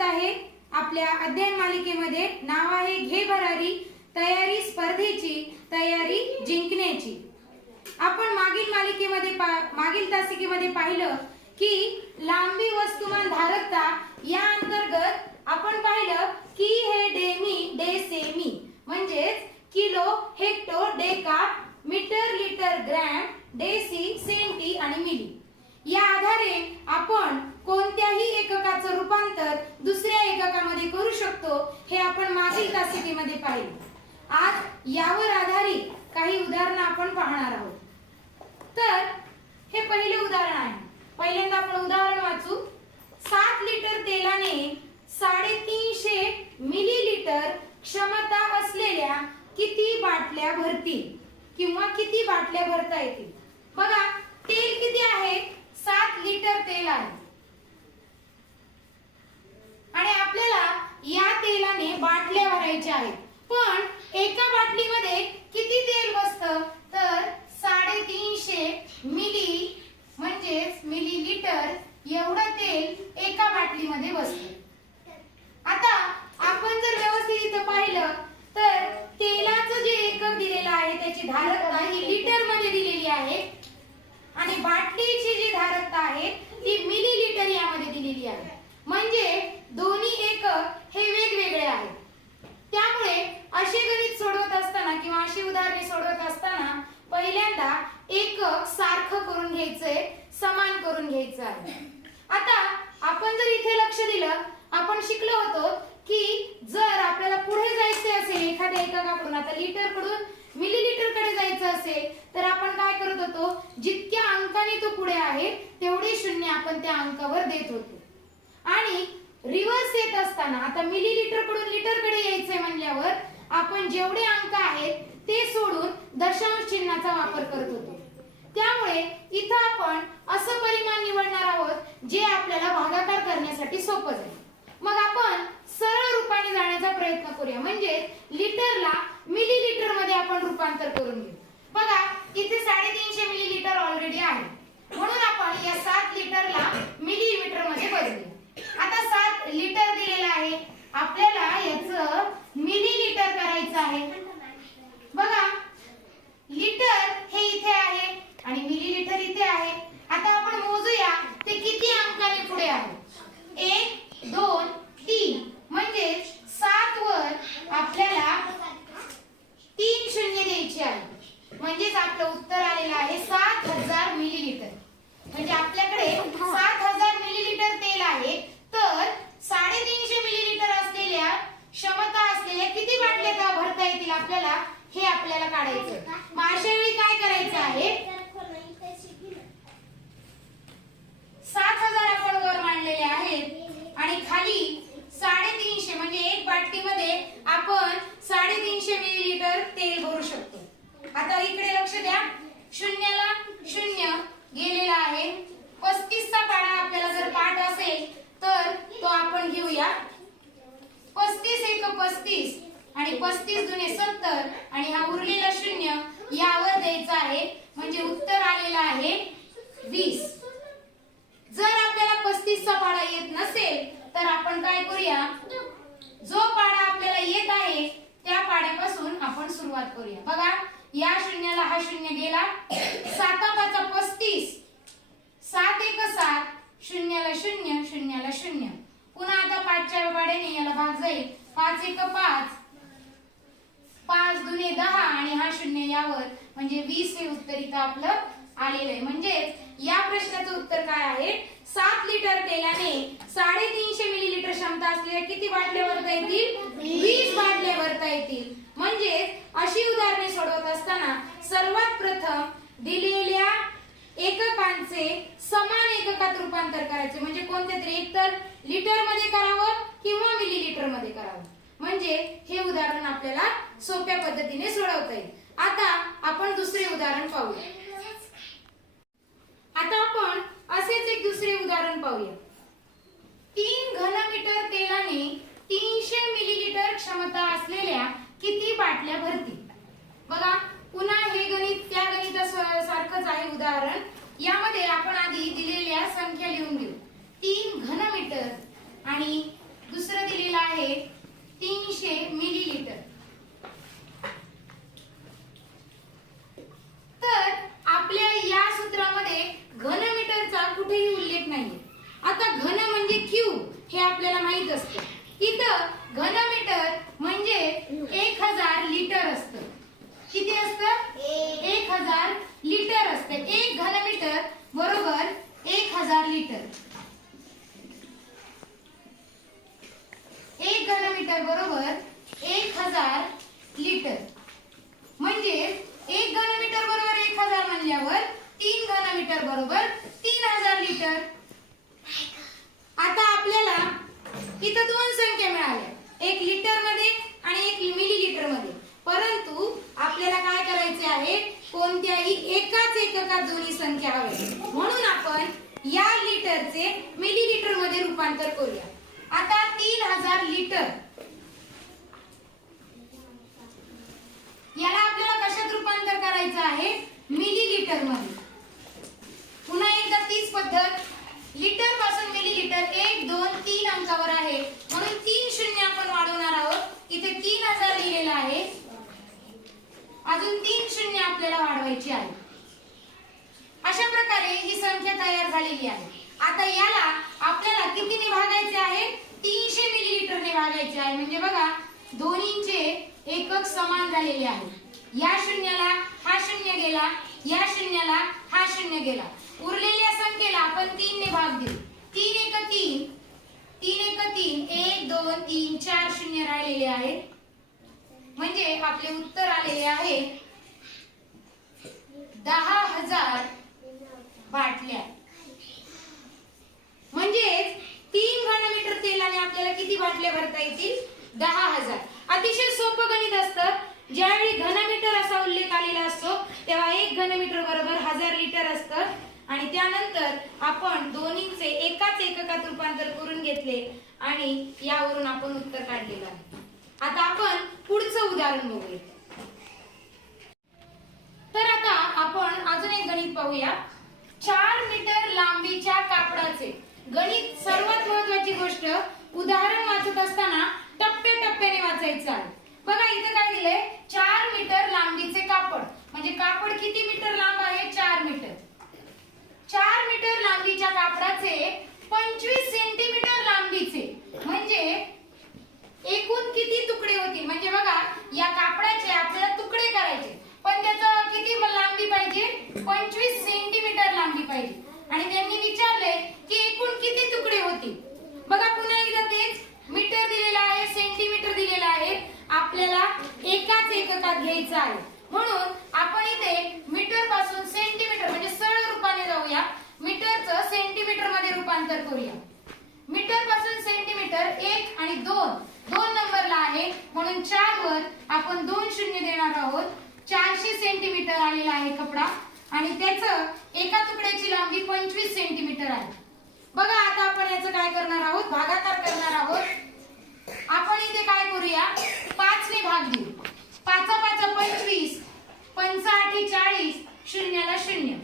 स्वागत आहे आपल्या अध्ययन मालिकेमध्ये. नाव आहे घे भरारी तयारी स्पर्धेची तयारी जिंकण्याची. आपण मागील मालिकेमध्ये पा- मागील तासिकेमध्ये पाहिलं की लांबी वस्तुमान धारकता या अंतर्गत आपण पाहिलं की हे डेमी डे सेमी म्हणजेच kilo hecto deca metre litre gram deci centi आणि मिली. या आधारे आपण कोणत्याही एककाचं रूपांतर दुसऱ्या एककामध्ये करू शकतो हे आपण मागील तासिकेमध्ये पाहिले. आज यावर आधारित काही उदाहरणं आपण पाहणार आहोत. तर हे पहिले उदाहरण आहे. पहिल्यांदा आपण उदाहरण वाचू. सात लिटर तेलाने साडेतीनशे मिलीलिटर क्षमता असलेल्या किती बाटल्या भरतील? किंवा किती बाटल्या भरता येतील? बघा तेल किती आहे? सात लिटर तेल आहे. आणि आपल्याला या तेलाने बाटल्या भरायच्या आहेत. पण एका बाटलीमध्ये किती तेल बसतं तर साडेतीनशे मिली म्हणजेच मिली लिटर एवढं तेल एका बाटलीमध्ये बसतं आता आपण जर व्यवस्थित इथं पाहिलं तर तेलाचं जे एकक दिलेलं आहे त्याची धारकता ही लिटरमध्ये दिलेली आहे आणि बाटलीची जी धारकता आहे ती मिली लिटर यामध्ये दिलेली आहे म्हणजे दोन्ही एकक हे वेगवेगळे आहेत त्यामुळे असे गणित सोडवत असताना किंवा अशी उदाहरणे सोडवत असताना पहिल्यांदा एकक सारखं करून घ्यायचंय समान करून घ्यायचं आहे आता आपण जर इथे लक्ष दिलं आपण शिकलो होतो की जर आपल्याला पुढे जायचे असेल एखाद्या एककाकडून आता लिटरकडून मिलीलिटरकडे जायचं असेल तर आपण काय करत होतो जितक्या अंकाने तो पुढे आहे तेवढे शून्य आपण त्या अंकावर देत होतो. आणि रिव्हर्स येत असताना आता मिलीलिटरकडून लिटरकडे यायचंय म्हणल्यावर आपण जेवढे अंक आहेत ते सोडून दशांश चिन्हाचा वापर करत होतो. त्यामुळे इथं आपण असं परिमाण निवडणार आहोत जे आपल्याला भागाकार करण्यासाठी सोपं जाईल. मग आपण सरळ रूपाने जाण्याचा प्रयत्न करूया. म्हणजे लिटरला मिलीलिटरमध्ये आपण रूपांतर करून घेऊ. बघा इथे साडेतीनशे मिलीलिटर ऑलरेडी आहे. म्हणून आपण या सात लिटरला मिलीमीटरमध्ये बदलूया आता सात लिटर दिलेलं आहे आपल्याला याच मिलीलिटर करायचं आहे बघा लिटर हे इथे आहे आणि मिलीलिटर इथे आहे आता आपण मोजूया ते किती अंकाने पुढे आहे एक दोन तीन म्हणजे सात वर आपल्याला तीन शून्य द्यायची आहे म्हणजेच आपलं उत्तर आलेलं आहे सात हजार मिलीलिटर म्हणजे आपल्याकडे सात हजार मिलीलिटर तेल आहे तर साडेतीनशे मिलीलिटर असलेल्या क्षमता असलेल्या किती बाटल्या त्या भरता येतील आपल्याला हे आपल्याला काढायचं मग अशा वेळी काय करायचं आहे सात हजार आपण वर मांडलेले आहेत आणि खाली साडेतीनशे म्हणजे एक बाटलीमध्ये आपण साडेतीनशे मिलीलिटर तेल भरू शकतो आता इकडे लक्ष द्या शून्याला शून्य गेलेला आहे पस्तीसचा पाडा आपल्याला जर पाठ असेल तर तो आपण घेऊया पस्तीस एक पस्तीस आणि पस्तीस दुने सत्तर आणि हा उरलेला शून्य यावर द्यायचा आहे म्हणजे उत्तर आलेलं आहे वीस जर आपल्याला पस्तीसचा पाडा येत नसेल तर आपण काय करूया जो पाडा आपल्याला येत आहे त्या पाड्यापासून आपण सुरुवात करूया. बघा या शून्याला हा शून्य गेला. साता पाचा पस्तीस. सात एक सात. शून्याला शून्य शून्याला शून्य. पुन्हा आता पाचच्या वाड्याने याला भाग जाईल. पाच एक पाच. पाच दुने दहा आणि हा शून्य यावर. म्हणजे वीस हे उत्तर इथं आपलं आलेलं आहे. म्हणजे या प्रश्नाचं उत्तर काय आहे? सात लिटर तेलाने साडेतीनशे मिलीलिटर क्षमता असलेल्या किती बाटल्या भरता येतील? वीस बाटल्या भरता येतील. म्हणजे अशी उदाहरणे सोडवत असताना सर्वात प्रथम दिलेल्या एककांचे समान एककात रूपांतर करायचे. म्हणजे कोणते तरी? एकतर लिटरमध्ये करावं किंवा मिलीलिटरमध्ये करावं. म्हणजे हे उदाहरण आपल्याला सोप्या पद्धतीने सोडवता येईल. आता आपण दुसरे उदाहरण पाहूया. आता आपण असेच एक दुसरे उदाहरण पाहूया. तीन घनमीटर तेलाने तीनशे मिलीलिटर क्षमता असलेल्या किती बाटल्या भरतील? बघा पुन्हा हे गणित त्या गणिता सारखंच आहे उदाहरण. यामध्ये आपण आधी दिलेल्या संख्या लिहून घेऊ. तीन घन मीटर आणि दुसरं दिलेलं आहे तीनशे मिलीलिटर. तर आपल्या या सूत्रामध्ये घन मीटरचा कुठेही उल्लेख नाही आता घन म्हणजे क्यू हे आपल्याला माहीत असतं. इथं घन मीटर म्हणजे एक हजार लिटर असतं. किती असतं? एक. हजार लिटर असतं. एक घनमीटर बरोबर एक हजार लिटर. एक घनमीटर बरोबर एक हजार लिटर म्हणजे एक घनमीटर बरोबर एक हजार म्हणल्यावर तीन घनमीटर बरोबर तीन हजार लिटर आता आपल्याला इथं दोन संख्या मिळाल्या एक लिटरमध्ये आणि एक मिलीलिटरमध्ये परंतु आपल्याला काय करायचे आहे कोणत्याही एकाच एककात दोन्ही संख्या हव्या म्हणून आपण या लिटरचे मिलीलिटरमध्ये रूपांतर करूया. आता तीन हजार लिटर याला आपल्याला कशात रूपांतर करायचं आहे? मिलीलिटरमध्ये. पुन्हा एकदा तीच पद्धत. लिटरपासून मिलीलिटर एक दोन तीन अंकावर आहे. म्हणून तीन शून्य आपण वाढवणार आहोत. इथे तीन हजार लिहिलेलं आहे. अजून तीन शून्य आपल्याला वाढवायची आहे. अशा प्रकारे ही संख्या तयार झालेली आहे. आता याला आपल्याला कितीने भागायचे आहे? तीनशे मिलीलिटरने भागायचे आहे. म्हणजे बघा दोन्हींचे एकक समान झालेले आहे. या शून्याला हा शून्य गेला या शून्याला हा शून्य गेला. उरलेल्या संख्येला आपण तीन ने भाग देऊ. तीन एक तीन तीन एक तीन एक दोन तीन चार शून्य राहिलेले आहेत म्हणजे आपले उत्तर आलेले आहे दहा हजार बाटल्या म्हणजेच तीन घनमीटर तेलाने आपल्याला किती बाटल्या भरता येतील? दहा हजार. अतिशय सोपं गणित असतं. ज्यावेळी घनमीटर असा उल्लेख आलेला असतो तेव्हा एक घनमीटर बरोबर हजार लिटर असतं. आणि त्यानंतर आपण दोन्हीचे एकाच एककात रूपांतर करून घेतले आणि यावरून आपण उत्तर काढलेलं आहे. आता आपण पुढचं उदाहरण बघूया. तर आता आपण अजून एक गणित पाहूया. चार मीटर लांबीच्या कापडाचे. गणित सर्वात महत्वाची गोष्ट उदाहरण वाचत असताना टप्प्या टप्प्याने वाचायचं आहे. बघा इथं काय दिलंय? चार मीटर लांबीचे कापड. म्हणजे कापड किती मीटर लांब आहे? चार मीटर. चार मीटर लांबीच्या कापडाचे पंचवीस सेंटीमीटर लांबीचे. म्हणजे एकूण किती तुकडे होतील म्हणजे बघा या कापडाचे आपल्याला तुकडे करायचे पण त्याचं किती लांबी पाहिजे पंचवीस सेंटीमीटर लांबी पाहिजे आणि त्यांनी विचारले की एकूण किती तुकडे होतील बघा पुन्हा एकदा तेच मीटर दिलेला आहे सेंटीमीटर दिलेला आहे आपल्याला एकाच एककात घ्यायचं आहे म्हणून आपण इथे मीटरपासून सेंटीमीटर म्हणजे सरळ रूपाने जाऊया मीटरचं सेंटीमीटरमध्ये रूपांतर करूया मीटरपासून सेंटीमीटर एक आणि दोन दोन नंबरला आहे म्हणून चार वर आपण दोन शून्य देणार आहोत. चारशे सेंटीमीटर आलेला आहे कपडा. आणि त्याच एका तुकड्याची लांबी पंचवीस सेंटीमीटर आहे. बघा आता आपण याचं काय करणार आहोत. भागाकार करणार आहोत. आपण इथे काय करूया? पाचने भाग देऊ पाचा पाच पंचवीस पंचाठी चाळीस शून्याला शून्य.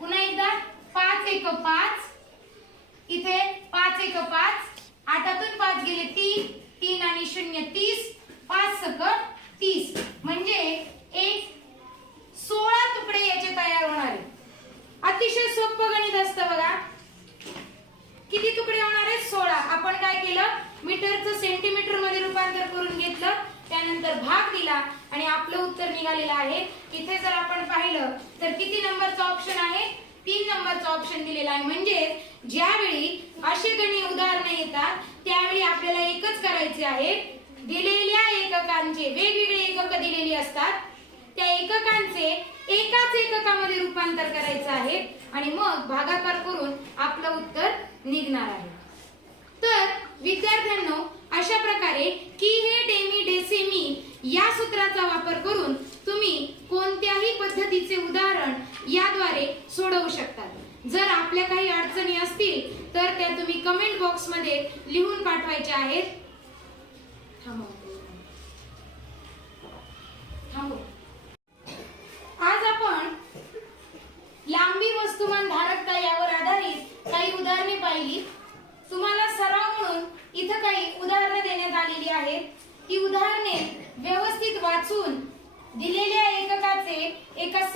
पुन्हा एकदा पाच एक पाच. इथे पाच एक पाच. आठातून पाच गेले तीन. तीन आणि शून्य तीस पाच सक तीस म्हणजे एक सोळा तुकडे याचे तयार होणार आहे अतिशय सोपं गणित असतं बघा किती तुकडे होणार आहेत सोळा आपण काय केलं मीटरचं सेंटीमीटरमध्ये रूपांतर करून घेतलं त्यानंतर भाग दिला आणि आपलं उत्तर निघालेलं आहे इथे जर आपण पाहिलं तर किती नंबरचा ऑप्शन आहे? तीन नंबरचा ऑप्शन दिलेला आहे. म्हणजे ज्यावेळी असे गणित उदाहरणं येतात त्यावेळी आपल्याला एकच करायचे आहे. दिलेल्या एककांचे वेगवेगळे एकक दिलेली असतात. त्या एककांचे एकाच एककामध्ये रूपांतर करायचं आहे आणि मग भागाकार करून आपलं उत्तर निघणार आहे. तर विद्यार्थ्यांनो अशा प्रकारे की हे डेमी डेसेमी या सूत्राचा वापर करून तुम्ही कोणत्याही पद्धतीचे उदाहरण याद्वारे सोडवू शकतात जर आपल्या काही अडचणी असतील तर त्या तुम्ही कमेंट बॉक्समध्ये लिहून पाठवायच्या आहेत थांबव. थांबव. आज आपण लांबी वस्तुमान धारकता यावर आधारित काही उदाहरणे पाहिली तुम्हाला सराव म्हणून इथं काही उदाहरण आलेली आहेत ही उदाहरणे व्यवस्थित वाचून दिलेल्या एककाचे एका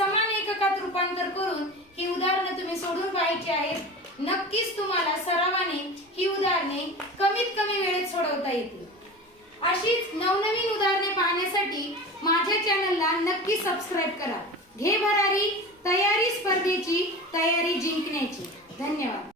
पुस्तकात रूपांतर करून ही उदाहरणं तुम्ही सोडून पाहायची आहेत. नक्कीच तुम्हाला सरावाने ही उदाहरणे कमीत कमी वेळेत सोडवता येतील. अशीच नवनवीन उदाहरणे पाहण्यासाठी माझ्या चॅनलला नक्की सबस्क्राईब करा. घे भरारी तयारी स्पर्धेची तयारी जिंकण्याची. धन्यवाद.